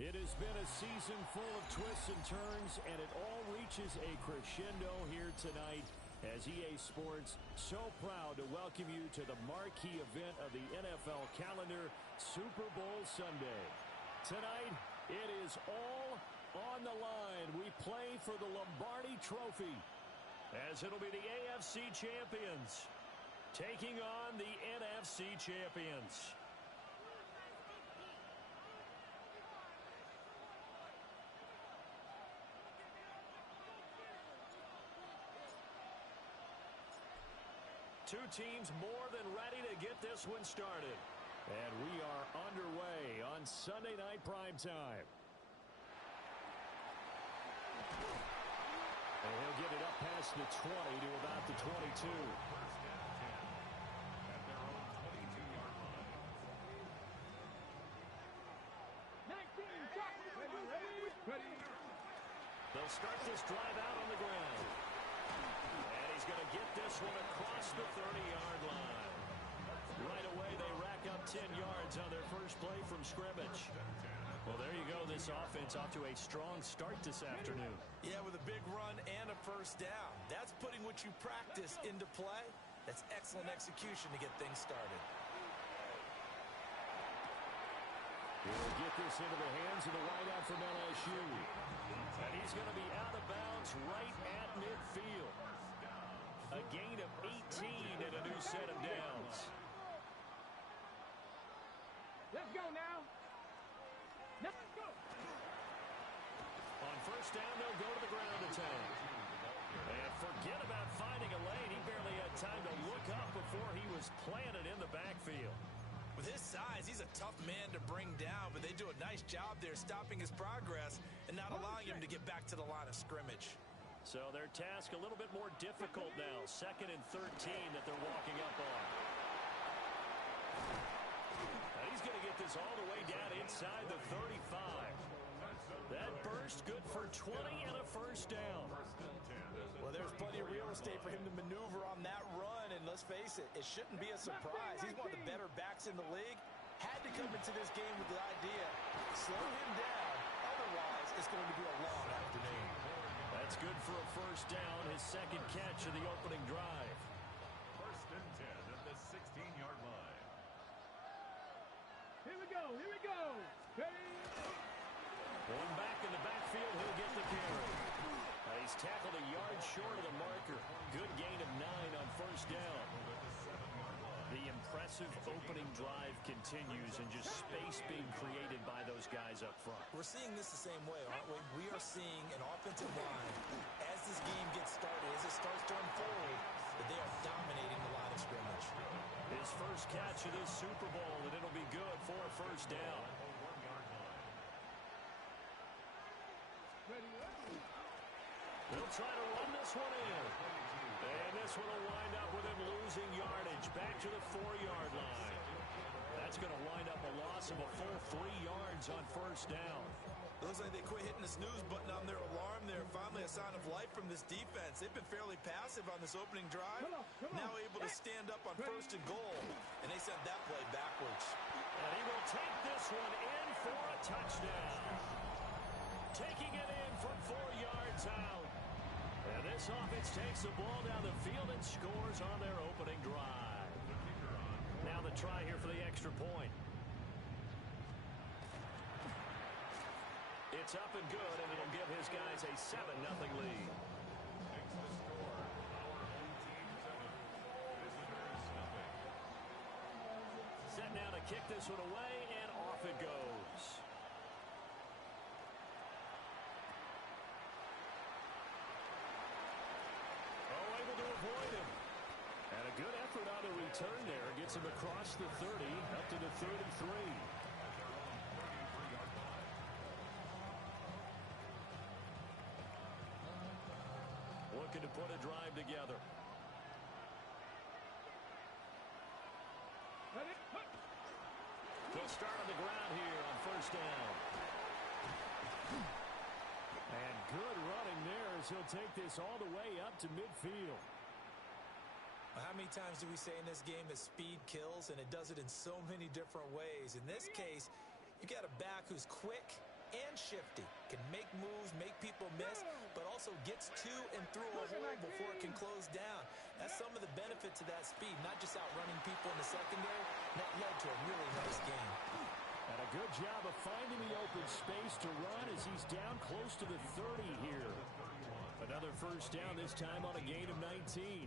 It has been a season full of twists and turns, and it all reaches a crescendo here tonight as EA Sports so proud to welcome you to the marquee event of the NFL calendar, Super Bowl Sunday. Tonight, it is all on the line. We play for the Lombardi Trophy, as it'll be the AFC champions taking on the NFC champions. Two teams more than ready to get this one started. And we are underway on Sunday Night Primetime. And he'll get it up past the 20 to about the 22. First down 10 at their own 22-yard line. 19, they'll start this drive out on the ground. And he's going to get this one across the 30-yard line. Right away, they rack up 10 yards on their first play from scrimmage. Well, there you go. This offense off to a strong start this afternoon. Yeah, with a big run and a first down. That's putting what you practice into play. That's excellent execution to get things started. He'll get this into the hands of the wideout from LSU. And he's going to be out of bounds right at midfield. A gain of 18 and a new set of downs. Let's go now. Let's go. On first down, they'll go to the ground attack. And forget about finding a lane. He barely had time to look up before he was planted in the backfield. With his size, he's a tough man to bring down, but they do a nice job there stopping his progress and not allowing him to get back to the line of scrimmage. So their task a little bit more difficult now. 2nd and 13 that they're walking up on. Now he's going to get this all the way down inside the 35. That burst good for 20 and a first down. Well, there's plenty of real estate for him to maneuver on that run, and let's face it, it shouldn't be a surprise. He's one of the better backs in the league. Had to come into this game with the idea, slow him down, otherwise it's going to be a long afternoon. That's good for a first down, his second catch of the opening drive. 1st and 10 at the 16-yard line. Here we go, here we go. Going back in the backfield, he'll get the carry. He's tackled a yard short of the marker. Good gain of 9 on first down. The impressive opening drive continues, and just space being created by those guys up front. We're seeing this the same way, aren't we? We are seeing an offensive line, as this game gets started, as it starts to unfold, that they are dominating the line of scrimmage. His first catch of this Super Bowl, and it'll be good for a first down. They'll try to run this one in. And this one will wind up with him losing yardage back to the 4-yard line. That's going to wind up a loss of a full 3 yards on first down. It looks like they quit hitting the snooze button on their alarm there. Finally a sign of life from this defense. They've been fairly passive on this opening drive. Now able to stand up on 1st and goal. And they sent that play backwards. And he will take this one in for a touchdown. Taking it in from 4 yards out. And this offense takes the ball down the field and scores on their opening drive. Now the try here for the extra point. It's up and good, and it'll give his guys a 7-0 lead. Makes the score our home team 7, visitors nothing. Set now to kick this one away, and off it goes. Able to avoid him. And a good effort on the return there. Gets him across the 30, up to the 33. Looking to put a drive together. He'll start on the ground here on first down. And good running there as he'll take this all the way up to midfield. How many times do we say in this game that speed kills, and it does it in so many different ways? In this case, you got a back who's quick, and shifty. Can make moves, make people miss, but also gets to and through a hole before it can close down. That's some of the benefit to that speed, not just outrunning people in the secondary. That led to a really nice game. And a good job of finding the open space to run as he's down close to the 30 here. Another first down, this time on a gain of 19.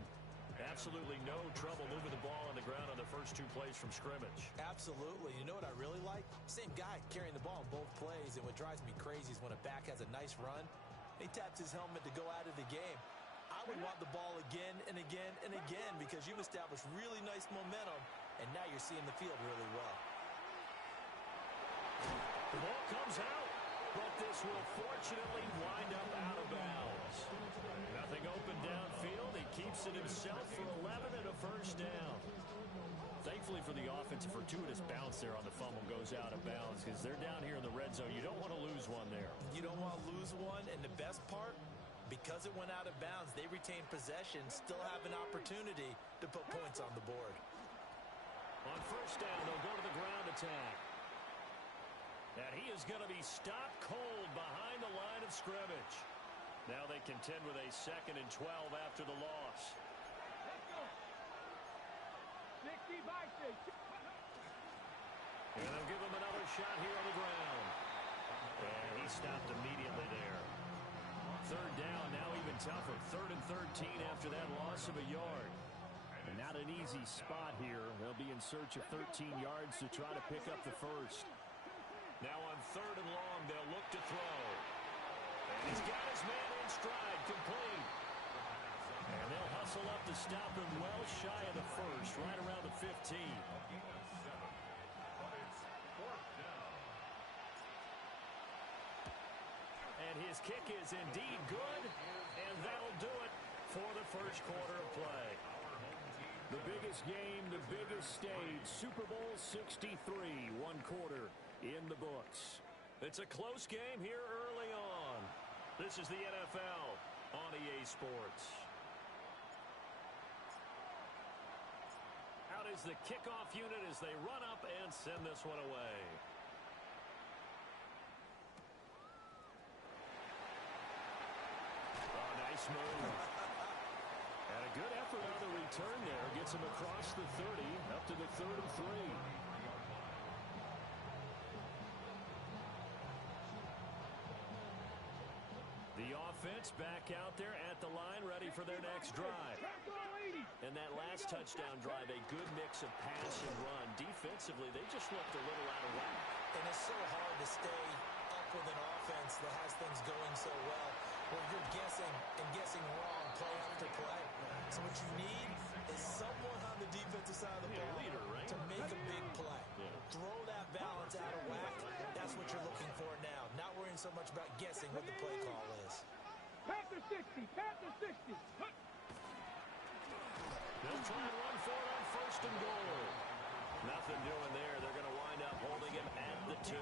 Absolutely no trouble moving the ball on the ground on the first 2 plays from scrimmage. Absolutely. You know what I really like? Same guy carrying the ball both plays, and what drives me crazy is when a back has a nice run, he taps his helmet to go out of the game. I would want the ball again and again and again because you've established really nice momentum, and now you're seeing the field really well. The ball comes out, but this will fortunately wind up out of bounds. Nothing open downfield. He keeps it himself for 11 and a first down. Thankfully for the offense, a fortuitous bounce there on the fumble goes out of bounds because they're down here in the red zone. You don't want to lose one there. You don't want to lose one, and the best part, because it went out of bounds, they retain possession, still have an opportunity to put points on the board. On first down, they'll go to the ground attack. And he is going to be stopped cold behind the line of scrimmage. Now they contend with a 2nd and 12 after the loss. Let's go. 60 by 6. And they'll give him another shot here on the ground. And he stopped immediately there. 3rd down, now even tougher. 3rd and 13 after that loss of a yard. And not an easy spot here. They'll be in search of 13 yards to try to pick up the first. Now on 3rd and long, they'll look to throw. And he's got his man in stride, complete. And they'll hustle up to stop him well shy of the first, right around the 15. And his kick is indeed good, and that'll do it for the first quarter of play. The biggest game, the biggest stage, Super Bowl 63, 1 quarter in the books. It's a close game here early on. This is the NFL on EA Sports. Out is the kickoff unit as they run up and send this one away. Oh, nice move. And a good effort on the return there. Gets him across the 30, up to the 33. The offense back out there at the line, ready for their next drive. And that last touchdown drive, a good mix of pass and run. Defensively, they just looked a little out of whack. And it's so hard to stay up with an offense that has things going so well, where you're guessing and guessing wrong play after play. So what you need is someone on the defensive side of the ball leader, right? to make a big play. Throw that balance out of whack. That's what you're looking for now. Not worrying so much about guessing what the play call is. Panther 60. Panther 60. They'll try and run for it on 1st and goal. Nothing doing there. They're going to wind up holding him at the 2.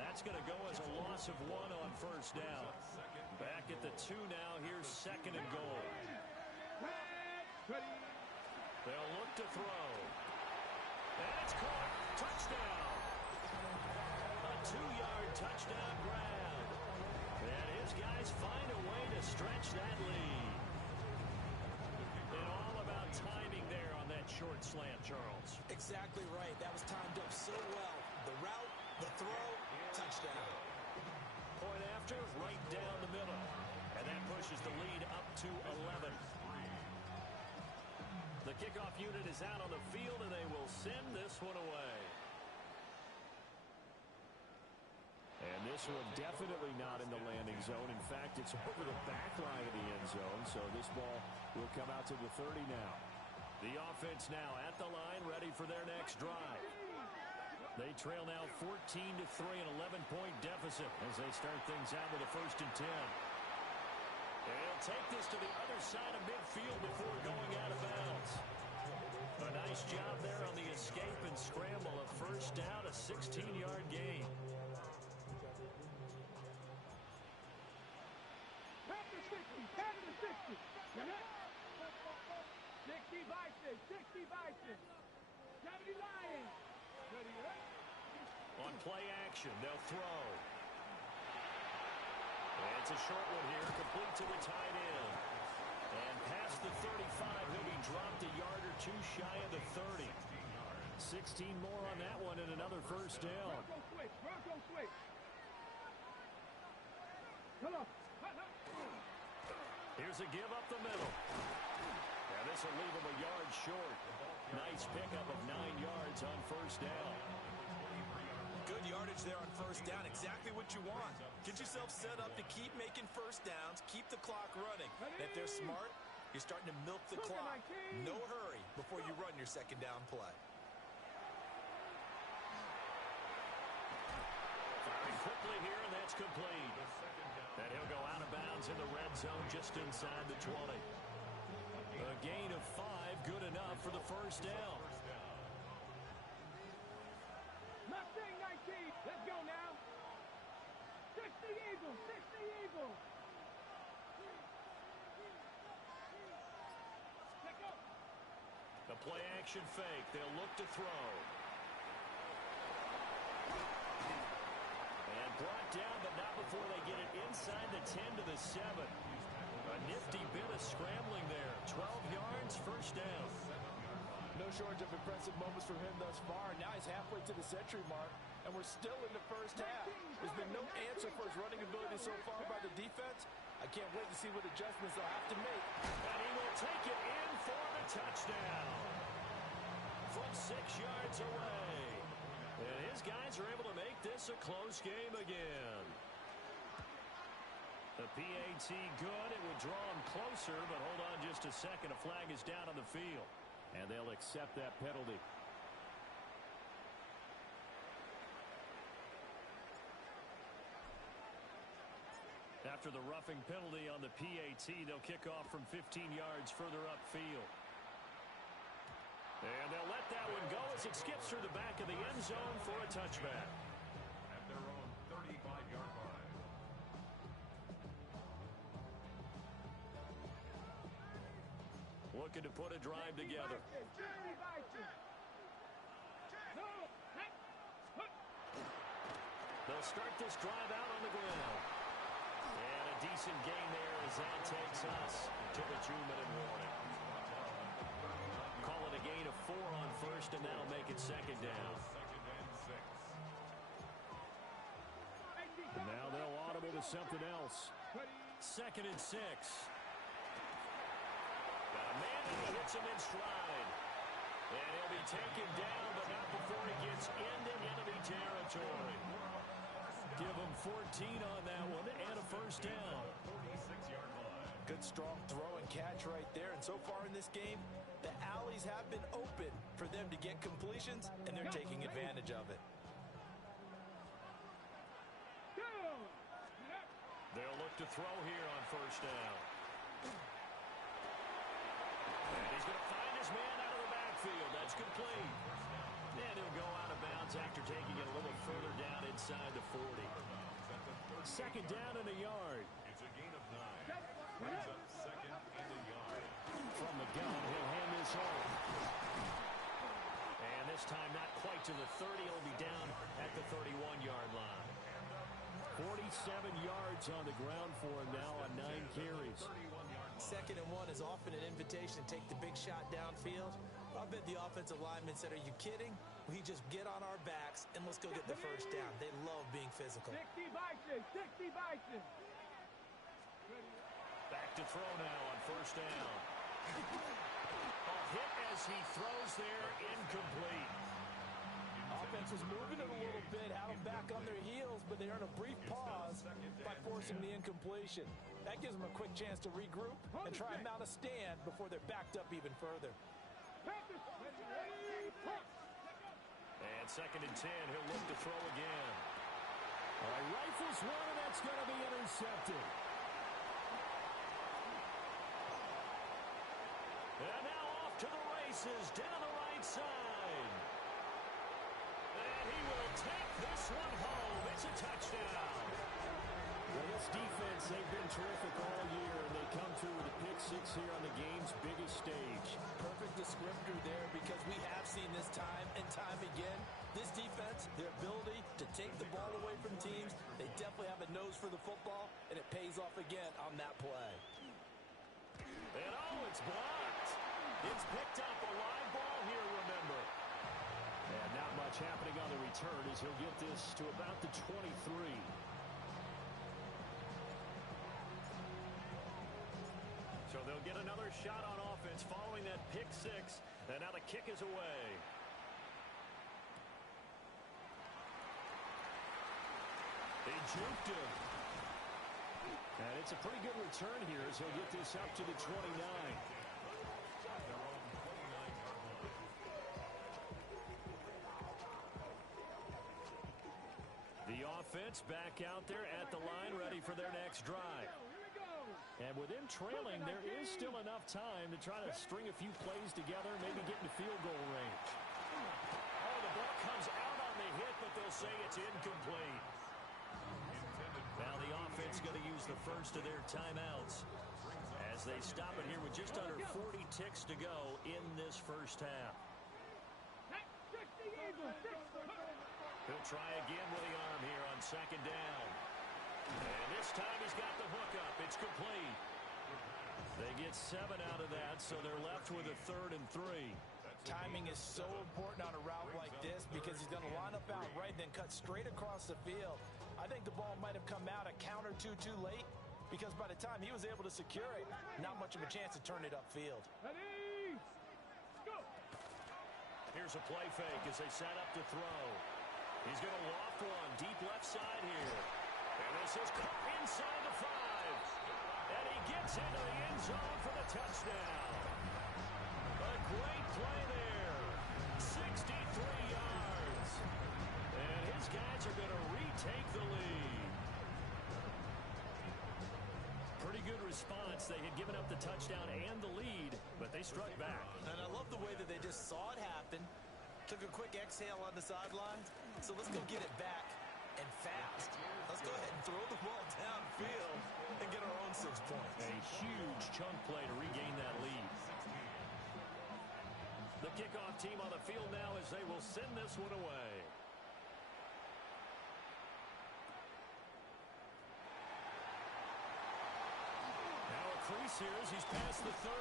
That's going to go as a loss of 1 on 1st down. Back at the 2 now. Here's 2nd and goal. They'll look to throw. And it's caught. Touchdown. A 2-yard touchdown grab. And his guys find a way to stretch that lead. And all about timing there on that short slant, Charles. Exactly right. That was timed up so well. The route, the throw, touchdown. Point after, right down the middle. And that pushes the lead up to 11. The kickoff unit is out on the field, and they will send this one away. And this one definitely not in the landing zone. In fact, it's over the back line of the end zone, so this ball will come out to the 30 now. The offense now at the line, ready for their next drive. They trail now 14-3, an 11-point deficit as they start things out with a 1st and 10. They'll take this to the other side of midfield before going out of bounds. A nice job there on the escape and scramble. A 1st down, a 16-yard gain. Panther 60. Panther 60. 60 by 6. 60 by 6. 70 Lions. On play action. They'll throw. And it's a short one here, complete to the tight end. And past the 35, he'll be dropped a yard or two shy of the 30. 16 more on that one and another first down. Bronco switch. Come on. Here's a give up the middle. And this will leave him a yard short. Nice pickup of 9 yards on first down. Good yardage there on first down. Exactly what you want. Get yourself set up to keep making first downs, keep the clock running. And if they're smart, you're starting to milk the clock. No hurry before you run your second down play. Firing quickly here, and that's complete. And he'll go out of bounds in the red zone just inside the 20. A gain of 5, good enough for the first down. Mustang 19. Let's go now. 60 Eagles. 60 Eagles. Let's go. The play action fake. They'll look to throw. And brought down, but not before they get it inside the 10 to the 7. A nifty bit of scrambling there. 12 yards, first down. No shortage of impressive moments from him thus far. Now he's halfway to the century mark, and we're still in the first half. There's been no answer for his running ability so far by the defense. I can't wait to see what adjustments they'll have to make. And he will take it in for the touchdown. From 6 yards away. And his guys are able to make this a close game again. The PAT good. It would draw him closer, but hold on just a second. A flag is down on the field. And they'll accept that penalty. After the roughing penalty on the PAT, they'll kick off from 15 yards further upfield. And they'll let that one go as it skips through the back of the end zone for a touchback. At their own 35-yard line. Looking to put a drive together. They'll start this drive out on the ground. And a decent gain there as that takes us to the 2-minute warning. Call it a gain of 4 on first, and that'll make it second down. And now they'll audible to something else. 2nd and 6. Got a man and he hits him in stride. And he'll be taken down, but not before he gets into enemy territory. Give him 14 on that one and a first down. 46-yard line. Good strong throw and catch right there. And so far in this game, the alleys have been open for them to get completions, and they're taking advantage of it. They'll look to throw here on first down. And he's going to find his man out of the backfield. That's complete. And he'll go out of bounds after taking it a little further down inside the 40. 2nd down and a yard. It's a gain of 9. Brings up 2nd and a yard. From the gun, he'll hand this off. And this time not quite to the 30. He'll be down at the 31-yard line. 47 yards on the ground for him now on 9 carries. 2nd and 1 is often an invitation to take the big shot downfield. I bet the offensive linemen said, are you kidding? We just get on our backs and let's go get the first down. They love being physical. 60 Bison. 60 Bison. Back to throw now on first down. A hit as he throws there, incomplete. Offense was moving it a little bit, had them back on their heels, but they earn a brief pause by forcing the incompletion. That gives them a quick chance to regroup and try and mount a stand before they're backed up even further. And 2nd and 10, he'll look to throw again. All right, rifles one, and that's going to be intercepted. And now off to the races, down the right side. And he will take this one home. It's a touchdown. Well, this defense, they've been terrific all year, and they come through with a pick 6 here on the game's biggest stage. Perfect descriptor there, because we have seen this time and time again. This defense, their ability to for the football, and it pays off again on that play. And it's blocked. It's picked up, a live ball here, remember. And not much happening on the return as he'll get this to about the 23. So they'll get another shot on offense following that pick six. And now the kick is away. They juked him. And it's a pretty good return here as he'll get this up to the 29. The offense back out there at the line, ready for their next drive. And with them trailing, there is still enough time to try to string a few plays together, maybe get into field goal range. Oh, the ball comes out on the hit, but they'll say it's incomplete. Now the offense going to use the first of their timeouts as they stop it here with just under 40 ticks to go in this first half. He'll try again with the arm here on second down. And this time he's got the hook up. It's complete. They get 7 out of that, so they're left with a 3rd and 3. Timing is so important on a route like this because he's going to line up out right, then cut straight across the field. I think the ball might have come out a count or two too late because by the time he was able to secure it, not much of a chance to turn it upfield. Ready? Go. Here's a play fake as they set up to throw. He's going to loft one deep left side here. And this is caught inside the 5. And he gets into the end zone for the touchdown. A great play there. 63 yards. And his guys are going to retake the lead. Pretty good response. They had given up the touchdown and the lead, but they struck back. And I love the way that they just saw it happen. Took a quick exhale on the sideline. So let's go get it back and fast. Let's go ahead and throw the ball downfield and get our own 6 points. A huge chunk play to regain that lead. The kickoff team on the field now as they will send this one away. Now a crease here as he's past the 30.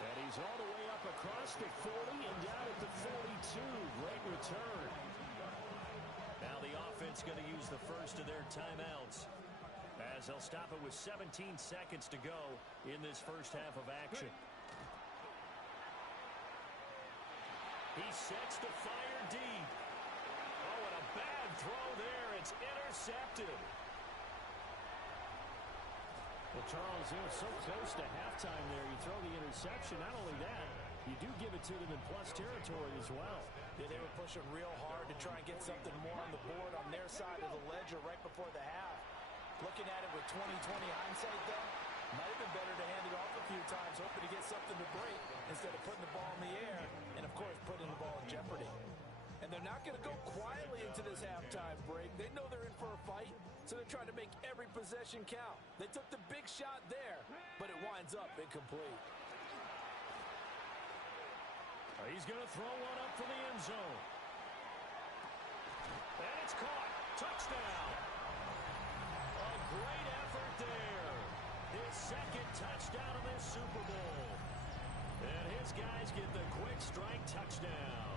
And he's all the way up across the 40 and down at the 42. Great return. Now the offense going to use the first of their timeouts as they'll stop it with 17 seconds to go in this first half of action. He sets to fire deep. Oh, and a bad throw there. It's intercepted. Well, Charles, it was so close to halftime there. You throw the interception. Not only that, you do give it to them in plus territory as well. Yeah, they were pushing real hard to try and get something more on the board on their side of the ledger right before the half. Looking at it with 20/20 hindsight, though, might have been better to hand it off a few times, hoping to get something to break instead of putting the ball in the air and, of course, putting the ball in jeopardy. And they're not going to go quietly into this halftime break. They know they're in for a fight, so they're trying to make every possession count. They took the big shot there, but it winds up incomplete. He's going to throw one up for the end zone. And it's caught. Touchdown. A great effort there. His second touchdown of this Super Bowl. And his guys get the quick strike touchdown.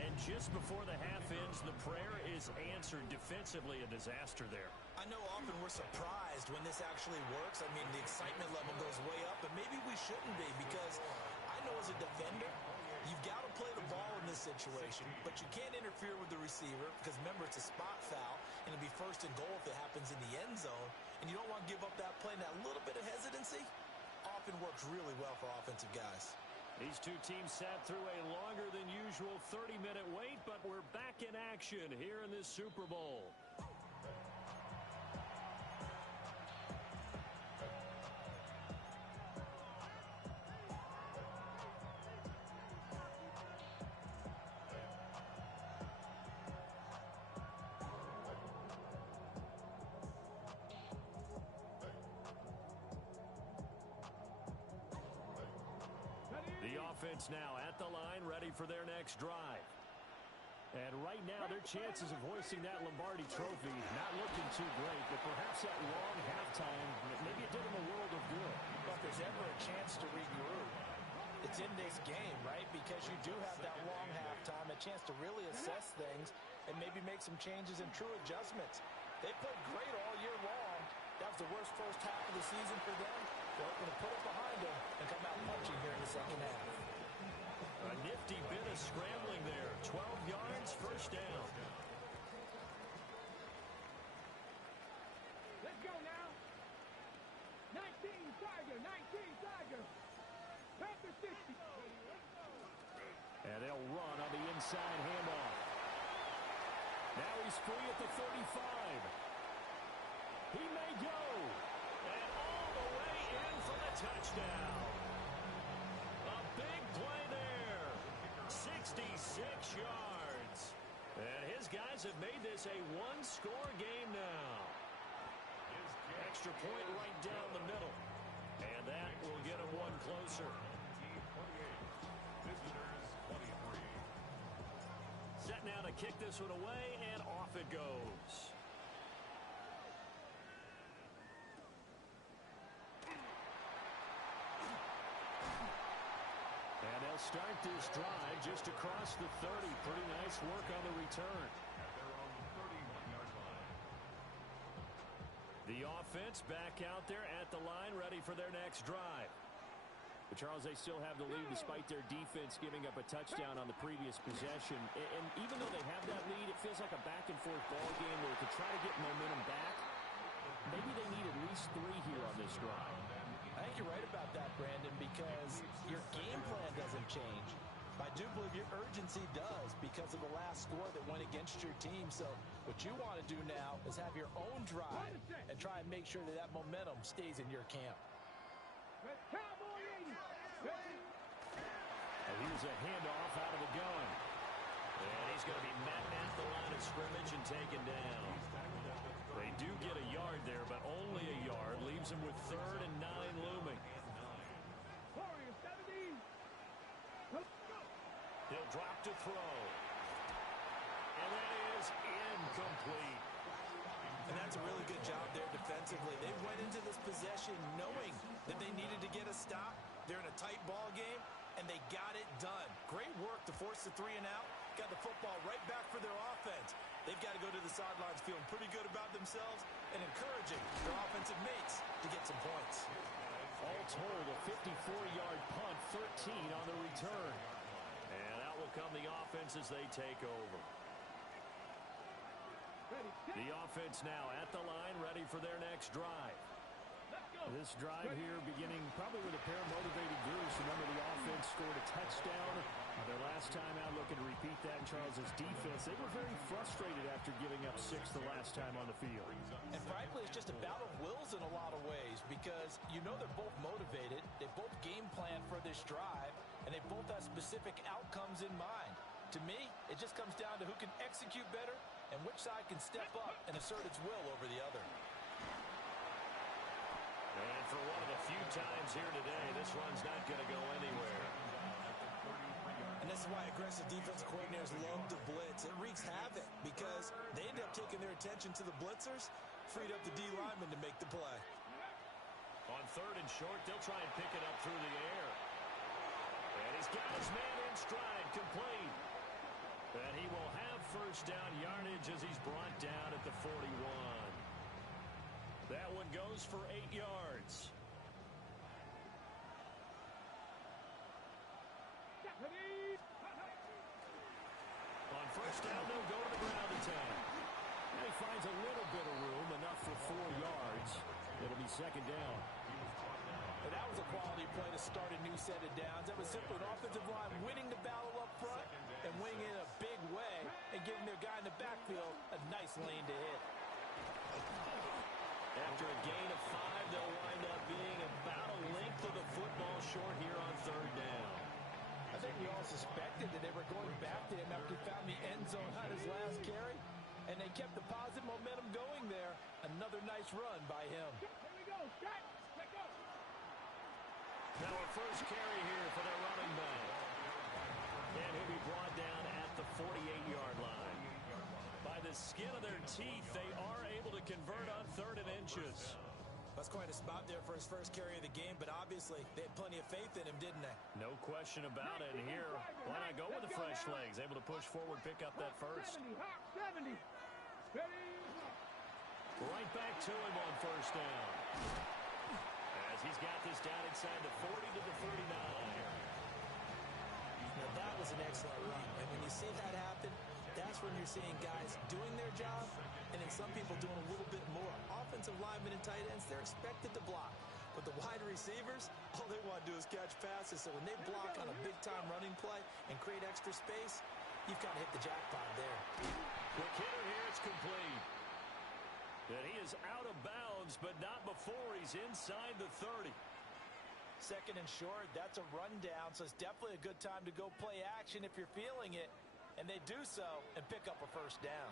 And just before the half ends, the prayer is answered. Defensively, a disaster there. I know often we're surprised when this actually works. I mean, the excitement level goes way up, but maybe we shouldn't be because I know as a defender, you've got to play the ball in this situation, but you can't interfere with the receiver because, remember, it's a spot foul, and it'll be 1st and goal if it happens in the end zone, and you don't want to give up that play. And that little bit of hesitancy often works really well for offensive guys. These two teams sat through a longer than usual 30-minute wait, but we're back in action here in this Super Bowl. The offense now at the line, ready for their next drive. And right now, their chances of hoisting that Lombardi trophy not looking too great, but perhaps that long halftime, maybe it did them a world of good. But if there's ever a chance to regroup, it's in this game, right? Because you do have that long halftime, a chance to really assess things and maybe make some changes and true adjustments. They played great all year long. That was the worst first half of the season for them. They're hoping to put it behind them and come out punching here in the second half. A nifty bit of scrambling there. 12 yards, first down. Let's go now. 19 Tiger, 19 Tiger. Panther 60. And they'll run on the inside handoff. Now he's free at the 35. He may go. And all the way in for the touchdown. A big play there. 66 yards. And his guys have made this a one-score game now. Extra point right down the middle. And that will get him one closer. Set now to kick this one away, and off it goes. And they'll start this drive just across the 30. Pretty nice work on the return. The offense back out there at the line, ready for their next drive. But Charles, they still have the lead despite their defense giving up a touchdown on the previous possession. And even though they have that lead, it feels like a back-and-forth ball game where to try to get momentum back, maybe they need at least 3 here on this drive. I think you're right about that, Brandon, because your game plan doesn't change. I do believe your urgency does because of the last score that went against your team. So what you want to do now is have your own drive and try and make sure that that momentum stays in your camp. Cowboy 80. And here's a handoff out of the gun. And he's going to be met at the line of scrimmage and taken down. They do get a yard there, but only a yard. Leaves him with 3rd and 9 looming. Warriors 70. He'll drop to throw. And that is incomplete. And that's a really good job there defensively. They went into this possession knowing that they needed to get a stop. They're in a tight ball game, and they got it done. Great work to force the 3 and out. Got the football right back for their offense. They've got to go to the sidelines feeling pretty good about themselves and encouraging their offensive mates to get some points. All told, a 54-yard punt, 13 on the return. And out will come the offense as they take over. The offense now at the line, ready for their next drive. This drive here beginning probably with a pair of motivated groups. Remember, the offense scored a touchdown their last time out, looking to repeat that. Charles's defense, they were very frustrated after giving up 6 the last time on the field. And frankly, it's just a battle of wills in a lot of ways because you know they're both motivated. They both game plan for this drive, and they both have specific outcomes in mind. To me, it just comes down to who can execute better and which side can step up and assert its will over the other. And for one of the few times here today, this run's not going to go anywhere. And this is why aggressive defensive coordinators love to blitz. It wreaks havoc because they end up taking their attention to the blitzers, freed up the D lineman to make the play. On 3rd and short, they'll try and pick it up through the air. And he's got his man in stride, complete. And he will have first down yardage as he's brought down at the 41. That one goes for 8 yards. On first down, they'll go to the ground attack. And he finds a little bit of room, enough for 4 yards. It'll be 2nd down. And that was a quality play to start a new set of downs. That was simply an offensive line winning the battle up front and winning in a big way and giving their guy in the backfield a nice lane to hit. After a gain of 5, they'll wind up being about a length of the football short here on 3rd down. I think we all suspected that they were going back to him after he found the end zone on his last carry, and they kept the positive momentum going there. Another nice run by him. Here we go. Shot. Let go. Now a first carry here for their running back. And he'll be brought down at the 48-yard line. By the skin of their teeth, they are able to convert on 3rd and inches. That's quite a spot there for his first carry of the game, but obviously they had plenty of faith in him, didn't they? No question about it. And here, why not go with the fresh legs? Able to push forward, pick up that first. 70. Ready. Right back to him on 1st down. As he's got this down inside the 40 to the 39. Now that was an excellent run. And when you see that happen, that's when you're seeing guys doing their job and then some people doing a little bit more. Offensive linemen and tight ends, they're expected to block. But the wide receivers, all they want to do is catch passes. So when they block on a big-time running play and create extra space, you've got to hit the jackpot there. Quick hitter here, it's complete. And he is out of bounds, but not before he's inside the 30. 2nd and short, that's a rundown, so it's definitely a good time to go play action if you're feeling it. And they do so and pick up a 1st down.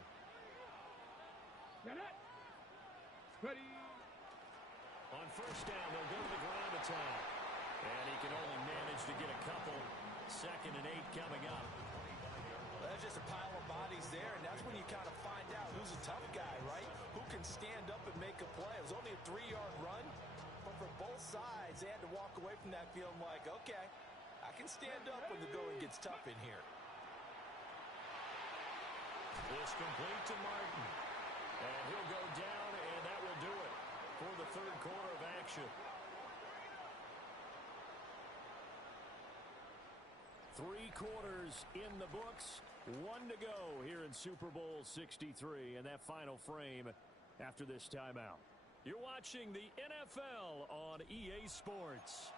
Get it. Ready. On 1st down, they'll go to the ground attack. And he can only manage to get a couple. 2nd and 8 coming up. Well, there's just a pile of bodies there, and that's when you kind of find out who's a tough guy, right? Who can stand up and make a play. It was only a 3-yard run, but for both sides, they had to walk away from that feeling like, okay, I can stand up when the going gets tough in here. It's complete to Martin. And he'll go down, and that will do it for the 3rd quarter of action. 3 quarters in the books. 1 to go here in Super Bowl 63 and that final frame after this timeout. You're watching the NFL on EA Sports.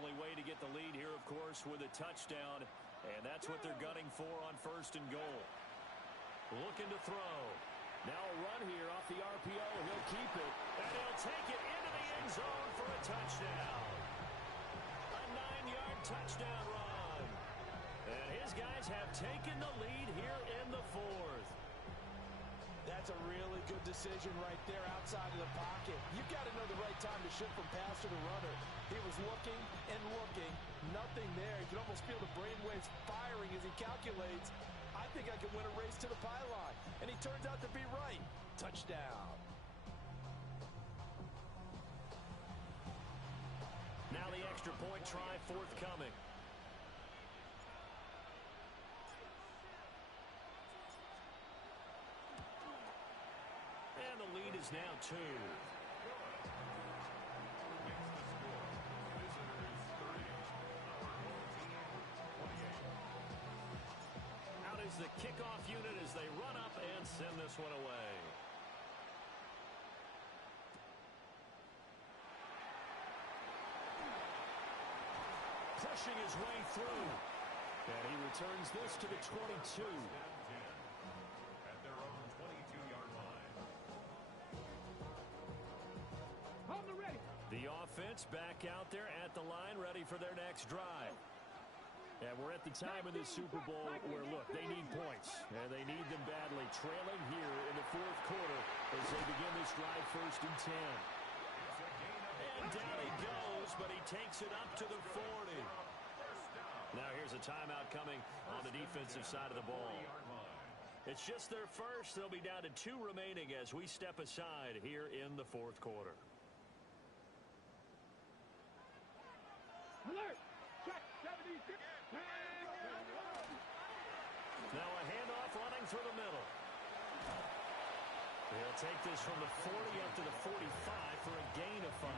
Only way to get the lead here, of course, with a touchdown, and that's what they're gunning for on 1st and goal. Looking to throw. Now a run here off the RPO. He'll keep it, and he'll take it into the end zone for a touchdown. A 9-yard touchdown run. And his guys have taken the lead here in the 4th. That's a really good decision right there outside of the pocket. You've got to know the right time to shift from passer to runner. He was looking and looking. Nothing there. You can almost feel the brainwaves firing as he calculates. I think I can win a race to the pylon. And he turns out to be right. Touchdown. Now the extra point try forthcoming. And the lead is now 2. Out is the kickoff unit as they run up and send this one away. Pushing his way through. And he returns this to the 22. At their own 22-yard line. On the ready. The offense back out there at the line, ready for their next drive. And we're at the time of this Super Bowl where, look, they need points. And they need them badly. Trailing here in the 4th quarter as they begin this drive 1st and 10. And down he goes, but he takes it up to the 40. Now here's a timeout coming on the defensive side of the ball. It's just their first. They'll be down to 2 remaining as we step aside here in the 4th quarter. Alert. Check 76. Now a handoff running through the middle. He'll take this from the 40 up to the 45 for a gain of 5.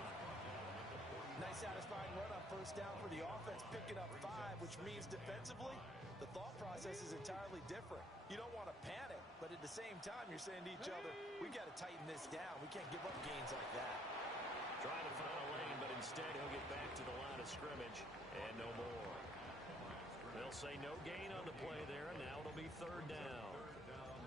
Nice satisfying run on 1st down for the offense, picking up 5, which means defensively, the thought process is entirely different. You don't want to panic, but at the same time, you're saying to each other, we got to tighten this down. We can't give up gains like that. Trying to find a lane, but instead he'll get back to the line of scrimmage and no more. They'll say no gain on the play there, and now it'll be 3rd down.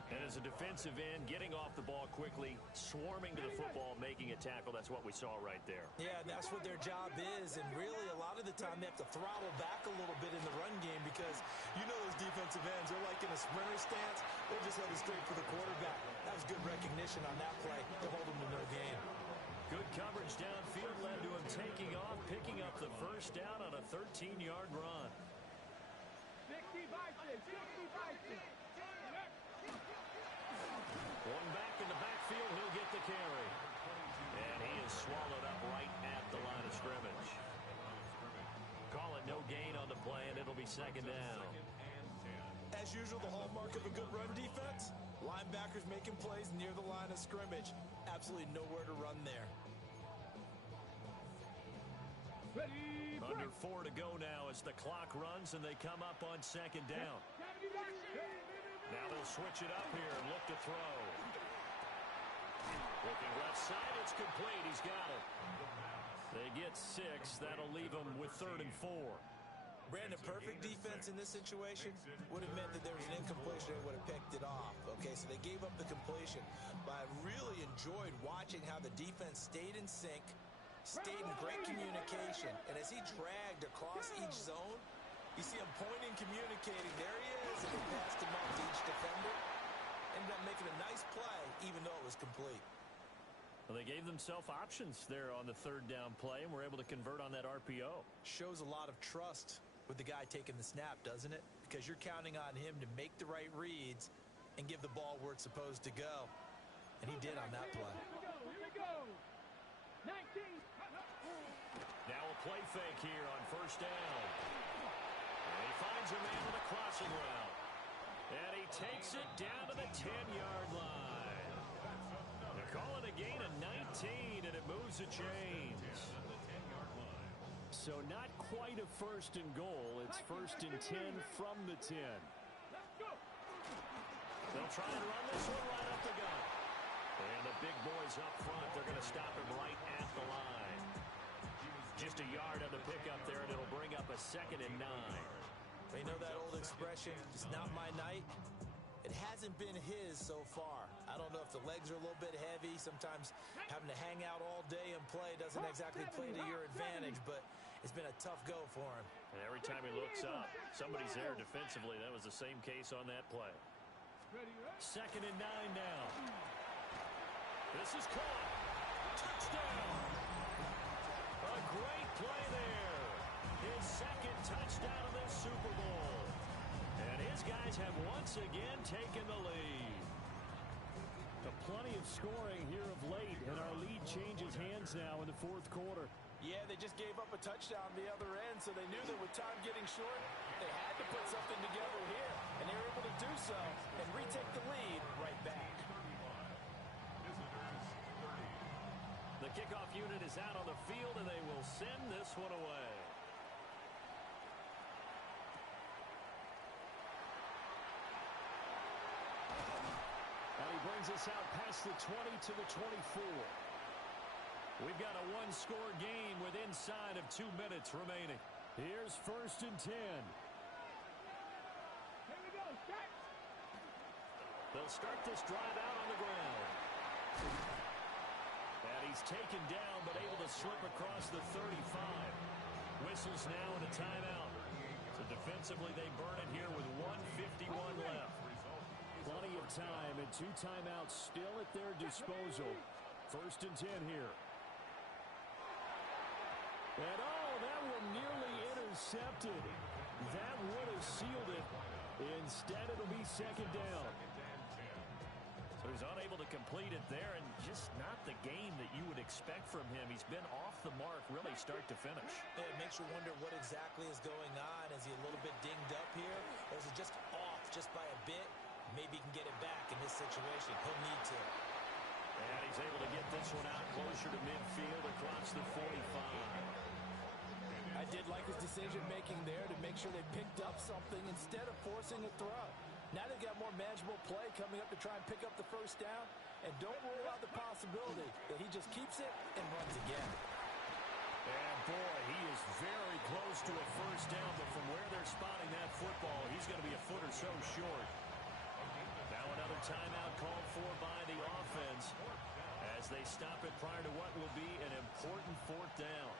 And as a defensive end, getting off the ball quickly, swarming to the football, making a tackle, that's what we saw right there. Yeah, that's what their job is, and really a lot of the time they have to throttle back a little bit in the run game because you know those defensive ends, they're like in a sprinter stance, they're just headed straight for the quarterback. That was good recognition on that play to hold them to no gain. Good coverage downfield led to him taking off, picking up the first down on a 13-yard run. 60 Vikings, 60 Vikings. Going back in the backfield, he'll get the carry. And he is swallowed up right at the line of scrimmage. Call it no gain on the play, and it'll be second down. As usual, the hallmark of a good run defense, linebackers making plays near the line of scrimmage. Absolutely nowhere to run there. Ready, Under 4 to go now as the clock runs and they come up on second down. Now they'll switch it up here and look to throw. Looking left side, it's complete. He's got it. They get 6. That'll leave them with 3rd and 4. Brandon, perfect defense in this situation would have meant that there was an incompletion and would have picked it off. Okay, so they gave up the completion. But I really enjoyed watching how the defense stayed in sync, stayed in great communication. And as he dragged across each zone, you see him pointing, communicating. There he is, and he passed him off to each defender. Ended up making a nice play, even though it was complete. Well, they gave themselves options there on the 3rd down play and were able to convert on that RPO. Shows a lot of trust with the guy taking the snap, doesn't it? Because you're counting on him to make the right reads and give the ball where it's supposed to go. And he did on that play. Here we go. 19. Now a play fake here on 1st down. And he finds a man with a crossing route. And he takes it down to the 10-yard line. They call it a gain of 19, and it moves the chains. So not quite a 1st and goal. It's 1st and 10 from the 10. Let's go. They'll try and run this one right up the gut. And the big boys up front, they're going to stop him right at the line. Just a yard on the pickup there, and it'll bring up a 2nd and 9. You know that old expression, it's not my night? It hasn't been his so far. I don't know if the legs are a little bit heavy. Sometimes having to hang out all day and play doesn't exactly play to your advantage, but it's been a tough go for him. And every time he looks up, somebody's there defensively. That was the same case on that play. 2nd and 9 now. This is caught. Touchdown. A great play there. His 2nd touchdown of this Super Bowl. And his guys have once again taken the lead. Plenty of scoring here of late, and our lead changes hands now in the 4th quarter. Yeah, they just gave up a touchdown the other end, so they knew that with time getting short, they had to put something together here. And they were able to do so and retake the lead right back. The kickoff unit is out on the field, and they will send this one away. Brings us out past the 20 to the 24. We've got a one-score game with inside of 2 minutes remaining. Here's 1st and 10. Here we go. Start. They'll start this drive out on the ground. And he's taken down but able to slip across the 35. Whistles now and a timeout. So defensively they burn it here with 1:51 left. Plenty of time and 2 timeouts still at their disposal. 1st and 10 here. And that one nearly intercepted. That would have sealed it. Instead, it'll be 2nd down. So he's unable to complete it there, and just not the game that you would expect from him. He's been off the mark really start to finish. Yeah, it makes you wonder what exactly is going on. Is he a little bit dinged up here? Or is it just off just by a bit? Maybe he can get it back in this situation. He'll need to. And he's able to get this one out closer to midfield across the 45. I did like his decision-making there to make sure they picked up something instead of forcing a throw. Now they've got more manageable play coming up to try and pick up the 1st down. And don't rule out the possibility that he just keeps it and runs again. And boy, he is very close to a 1st down, but from where they're spotting that football, he's going to be a foot or so short. Now another timeout called for by the offense as they stop it prior to what will be an important 4th down.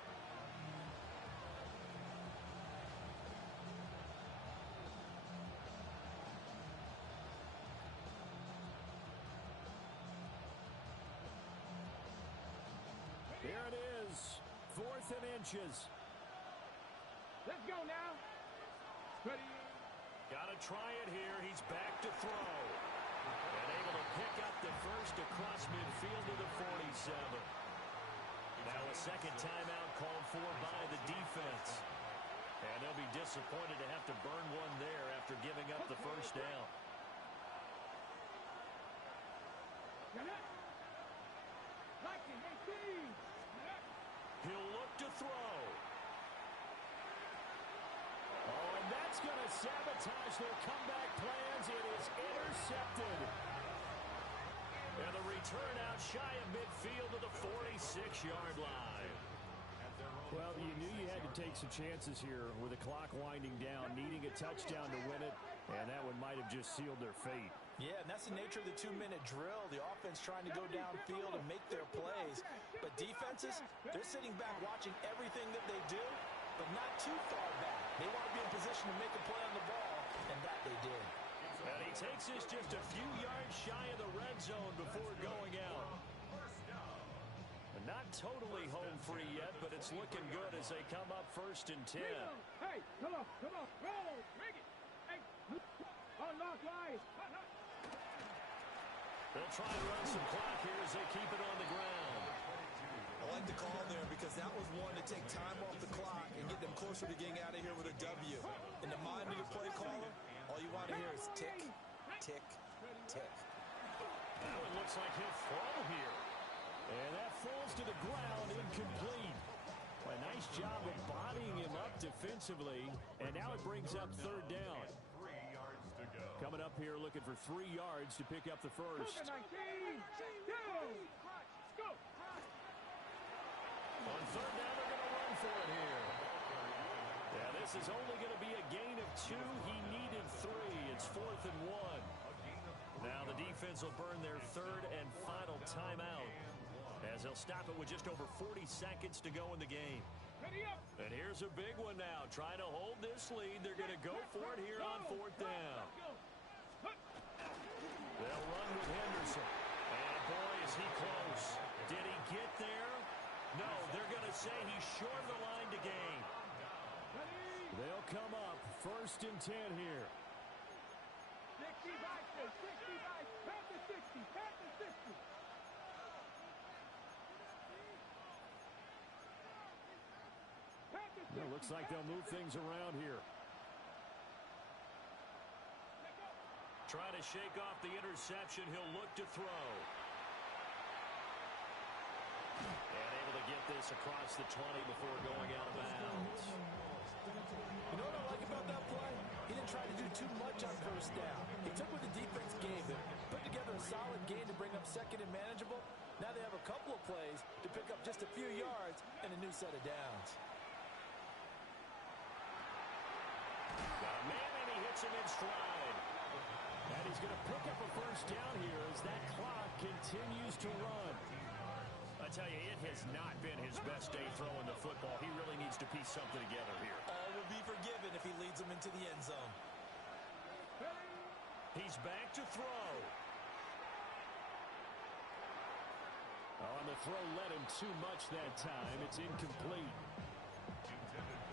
is 4th and inches. Let's go now. Ready. Got to try it here. He's back to throw. And able to pick up the first across midfield to the 47. Now a second timeout called for by the defense. And they'll be disappointed to have to burn one there after giving up the first down. He'll look to throw. Oh, and that's going to sabotage their comeback plans. It is intercepted. And the return out shy of midfield to the 46-yard line. Well, you knew you had to take some chances here with the clock winding down, needing a touchdown to win it, and that one might have just sealed their fate. Yeah, and that's the nature of the 2-minute drill. The offense trying to go downfield and make their plays. But defenses, they're sitting back watching everything that they do, but not too far back. They want to be in position to make a play on the ball, and that they did. And he takes this just a few yards shy of the red zone before going out. Not totally home free yet, but it's looking good as they come up 1st and 10. Hey, come on, roll, bring it. Hey, unlock line. They'll try to run some clock here as they keep it on the ground. I like the call there because that was one to take time off the clock and get them closer to getting out of here with a W. In the mind of the play caller, all you want to hear is tick, tick, tick. That one looks like he'll throw here. And that falls to the ground, incomplete. A nice job of bodying him up defensively, and now it brings up 3rd down. 3 yards to go. Coming up here looking for 3 yards to pick up the first. 19, go. On 3rd down, they're going to run for it here. Yeah, this is only going to be a gain of 2. He needed 3. It's 4th and 1. Now the defense will burn their 3rd and final timeout, as they'll stop it with just over 40 seconds to go in the game. And here's a big one now. Trying to hold this lead. They're going to go for it here on 4th down. They'll run with Henderson. And boy, is he close. Did he get there? No, they're going to say he's short of the line to gain. They'll come up 1st and 10 here. 60, 60. It looks like they'll move things around here. Trying to shake off the interception. He'll look to throw. And able to get this across the 20 before going out of bounds. You know what I like about that play? He didn't try to do too much on 1st down. He took what the defense gave him, put together a solid game to bring up 2nd and manageable. Now they have a couple of plays to pick up just a few yards and a new set of downs. Got a man, and he hits him in stride. And he's going to pick up a first down here as that clock continues to run. I tell you, it has not been his best day throwing the football. He really needs to piece something together here. All will be forgiven if he leads them into the end zone. He's back to throw. Oh, and the throw led him too much that time. It's incomplete.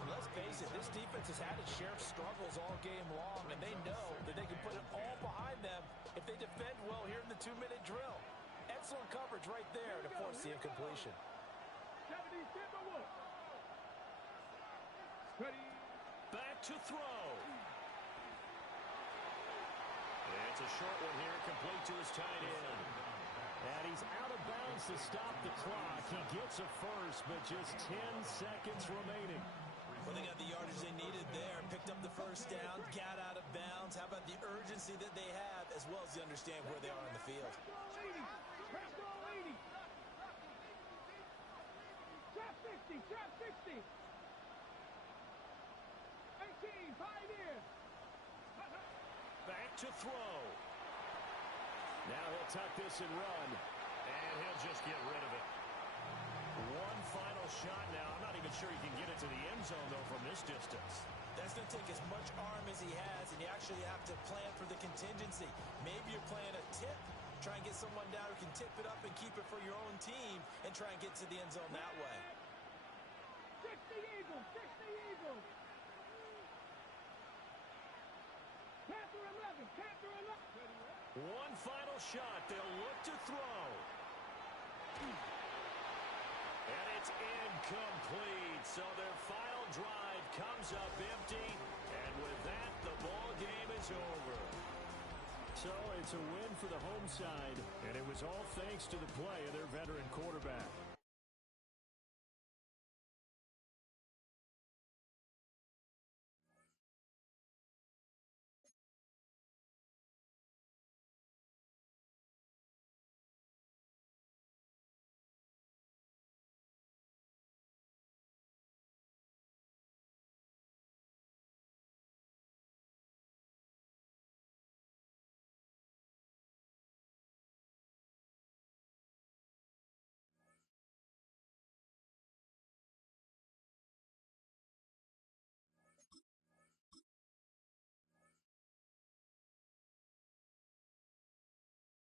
Let's face it, this defense has had its share of struggles all game long, and they know that they can put it all behind them if they defend well here in the 2-minute drill. Excellent coverage right there to force the incompletion. Back to throw. It's a short one here, complete to his tight end. And he's out of bounds to stop the clock. He gets a first, but just 10 seconds remaining. Well, they got the yardage they needed there, picked up the first down, got out of bounds. How about the urgency that they have, as well as they understand where they are on the field? Trap 60, trap 60. 18, pioneer. Back to throw. Now he'll tuck this and run. And he'll just get rid of it. One final shot now. I'm not even sure he can get it to the end zone, though, from this distance. That's going to take as much arm as he has, and you actually have to plan for the contingency. Maybe you're playing a tip. Try and get someone down who can tip it up and keep it for your own team and try and get to the end zone that way. the Eagles. Panther 11, Panther 11. One final shot. They'll look to throw. And it's incomplete. So their final drive comes up empty. And with that, the ball game is over. So it's a win for the home side, and it was all thanks to the play of their veteran quarterback.